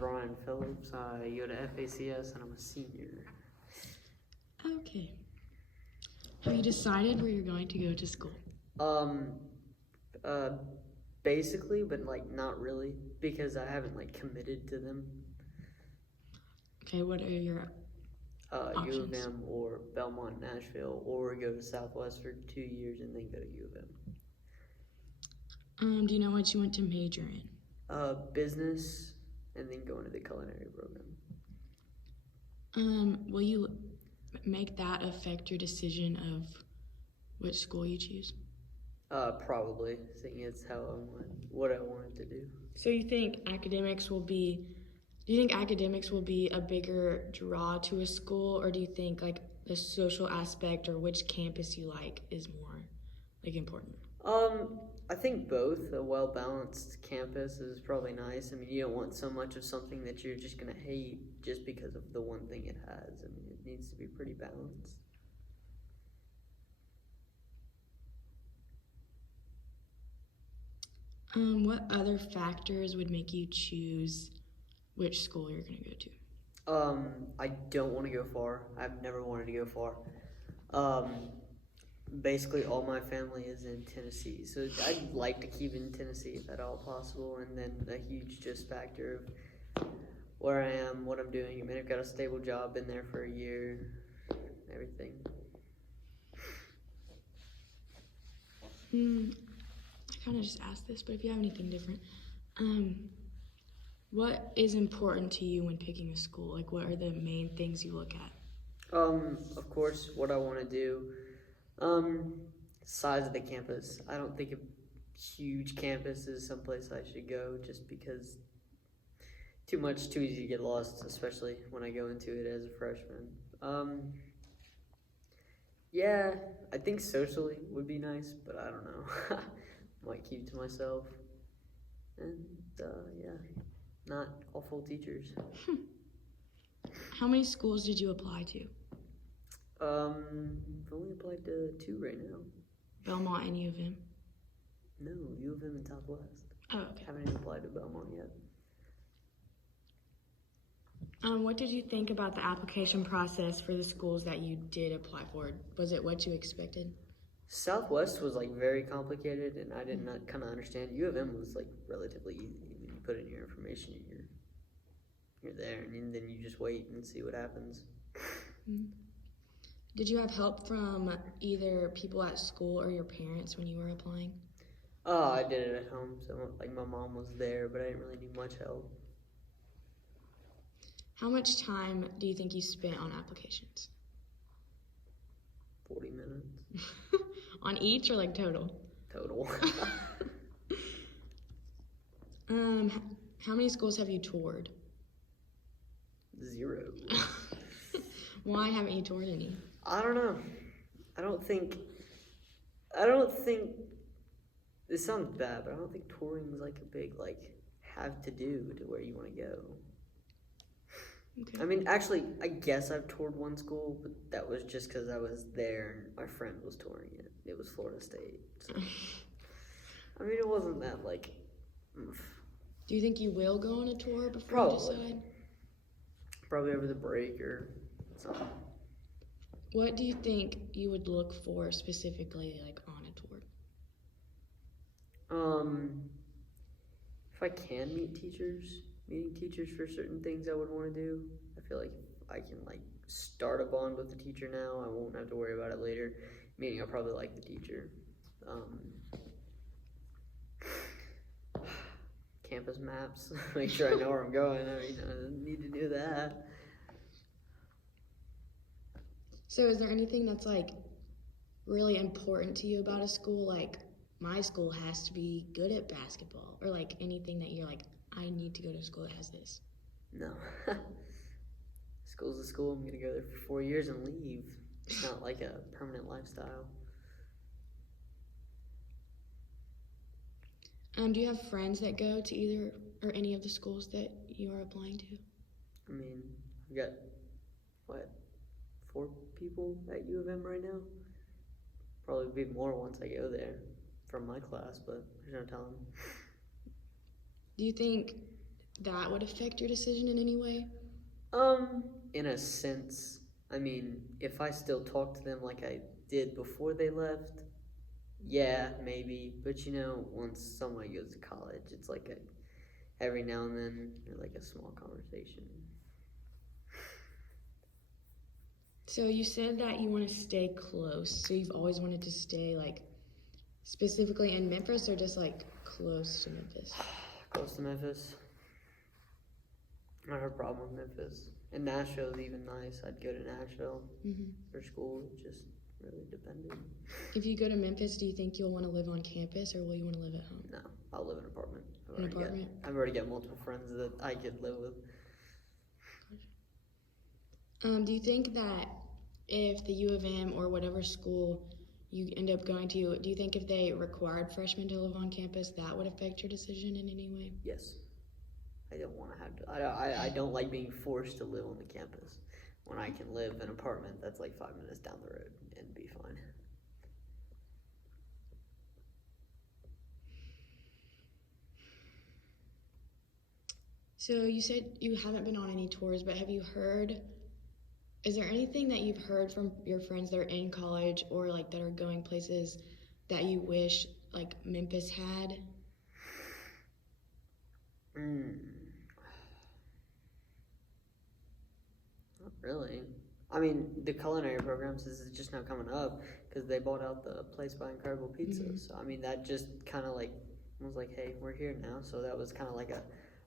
Ryan Phillips. I go to FACS and I'm a senior. Okay. Have you decided where you're going to go to school? Uh, basically, but like not really, because I haven't like committed to them. Okay, what are your U of options? M or Belmont, Nashville, or go to Southwest for 2 years and then go to U of M. Do you know what you want to major in? Business, and then go into the culinary program. Will you make that affect your decision of which school you choose? Probably, seeing it's what I wanted to do. So you think academics will be, do you think academics will be a bigger draw to a school, or do you think like the social aspect or which campus you like is more like important? I think both. A well-balanced campus is probably nice. I mean, you don't want so much of something that you're just gonna hate just because of the one thing it has. I mean, it needs to be pretty balanced. What other factors would make you choose which school you're gonna go to? I don't want to go far. I've never wanted to go far. Basically all my family is in Tennessee, so I'd like to keep in Tennessee if at all possible. And then a huge just factor of where I am, what I'm doing. I mean, I've got a stable job, been there for a year, everything. I kind of just asked this, but if you have anything different, what is important to you when picking a school? Like, what are the main things you look at? Of course, what I want to do. Size of the campus. I don't think a huge campus is someplace I should go just because too easy to get lost, especially when I go into it as a freshman. Yeah, I think socially would be nice, but I don't know. Might keep to myself. And, yeah, not awful teachers. How many schools did you apply to? I've only applied to 2 right now. Belmont and U of M? No, U of M and Southwest. Oh, okay. Haven't even applied to Belmont yet. What did you think about the application process for the schools that you did apply for? Was it what you expected? Southwest was like very complicated, and I did not kind of understand. U of M was like relatively easy. I mean, you put in your information, and you're there, and then you just wait and see what happens. Did you have help from either people at school or your parents when you were applying? I did it at home, so like my mom was there, but I didn't really need much help. How much time do you think you spent on applications? 40 minutes. On each or like total? Total. How many schools have you toured? 0. Why haven't you toured any? I don't know. I don't think this sounds bad, but I don't think touring is like a big have to do to where you want to go. Okay. I mean, actually, I guess I've toured one school, but that was just because I was there and my friend was touring it. It was Florida State. So. I mean, it wasn't that oof. Do you think you will go on a tour before Probably. you decide? Probably over the break or something. What do you think you would look for specifically on a tour? If I can meeting teachers for certain things I would want to do. I feel like if I can start a bond with the teacher now, I won't have to worry about it later. Meaning I'll probably like the teacher. Campus maps, make sure I know where I'm going. I mean, I need to do that. So is there anything that's really important to you about a school? Like my school has to be good at basketball, or anything that you're I need to go to a school that has this. No. School's a school. I'm gonna go there for 4 years and leave. It's not like a permanent lifestyle. Do you have friends that go to either or any of the schools that you are applying to? I mean, I've got 4 people at U of M right now. Probably be more once I go there from my class, but there's no telling. Do you think that would affect your decision in any way? In a sense, I mean, if I still talk to them like I did before they left, yeah, maybe. But once somebody goes to college, it's like every now and then, like a small conversation. So you said that you want to stay close. So you've always wanted to stay like specifically in Memphis or just like close to Memphis? Close to Memphis. I don't have a problem with Memphis. And Nashville's even nice. I'd go to Nashville for school. It just really depended. If you go to Memphis, do you think you'll want to live on campus or will you want to live at home? No, I'll live in an apartment. I've already got multiple friends that I could live with. Do you think that if the U of M or whatever school you end up going to, do you think if they required freshmen to live on campus, that would affect your decision in any way? Yes. I don't want to have to. I don't like being forced to live on the campus when I can live in an apartment that's like 5 minutes down the road and be fine. So you said you haven't been on any tours, but have you heard, is there anything that you've heard from your friends that are in college or like that are going places that you wish like Memphis had? Not really. I mean, the culinary programs is just now coming up because they bought out the Place by Incredible Pizza. So I mean, that just kind of like was like, hey, we're here now. So that was kind of like a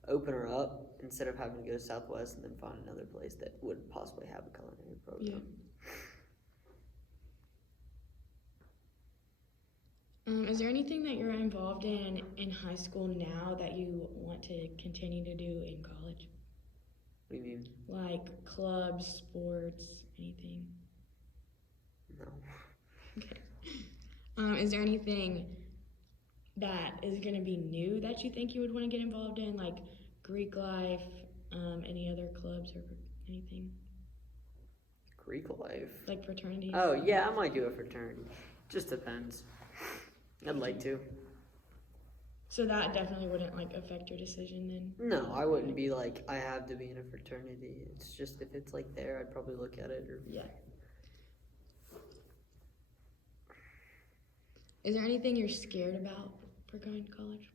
opener up instead of having to go to Southwest and then find another place that would possibly have a culinary program. Is there anything that you're involved in high school now that you want to continue to do in college? What do you mean? Like clubs, sports, anything? No. Okay. Is there anything that is going to be new that you think you would want to get involved in, like Greek life, any other clubs or anything? Greek life? Like fraternities? Oh, yeah, I might do a fraternity. Just depends. I'd like to. So that definitely wouldn't like affect your decision then? No, I wouldn't be like, I have to be in a fraternity. It's just if it's like there, I'd probably look at it. Yeah. Is there anything you're scared about for going to college?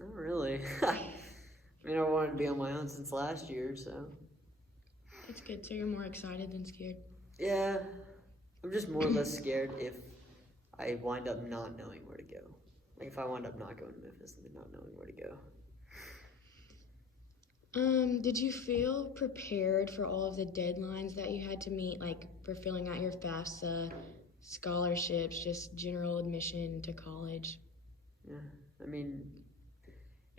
Not really. I mean, I wanted to be on my own since last year, so. That's good. So you're more excited than scared? Yeah. I'm just more or less scared if I wind up not knowing where to go. Like if I wind up not going to Memphis and then not knowing where to go. Did you feel prepared for all of the deadlines that you had to meet, like for filling out your FAFSA, scholarships, just general admission to college? Yeah, I mean,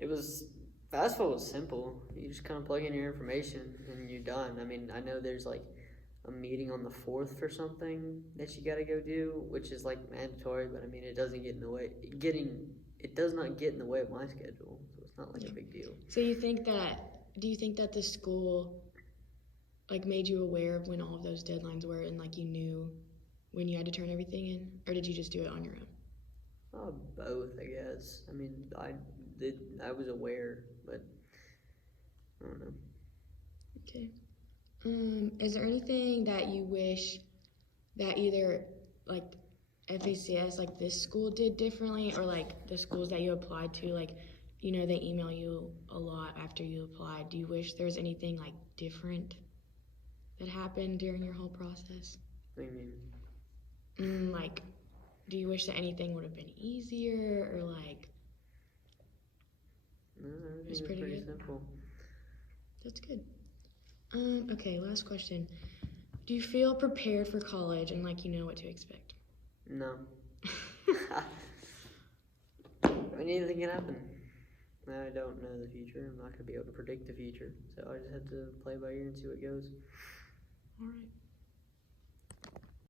FAFSA was simple. You just kind of plug in your information and you're done. I mean, I know there's like a meeting on the 4th for something that you gotta go do, which is like mandatory, but I mean, it doesn't get in the way. It does not get in the way of my schedule, so it's not like a big deal. So do you think that the school like made you aware of when all of those deadlines were and like you knew when you had to turn everything in, or did you just do it on your own? Both, I guess. I mean, I was aware, but I don't know. Okay. Is there anything that you wish that either like FACS, like this school did differently, or like the schools that you applied to, like, you know, they email you a lot after you applied. Do you wish there was anything like different that happened during your whole process? What do you mean? Like, do you wish that anything would have been easier, or like? No, everything was pretty pretty good. simple. That's good. Okay, last question. Do you feel prepared for college and like you know what to expect? No. I mean, anything can happen. I don't know the future. I'm not going to be able to predict the future. So I just have to play by ear and see what goes. All right.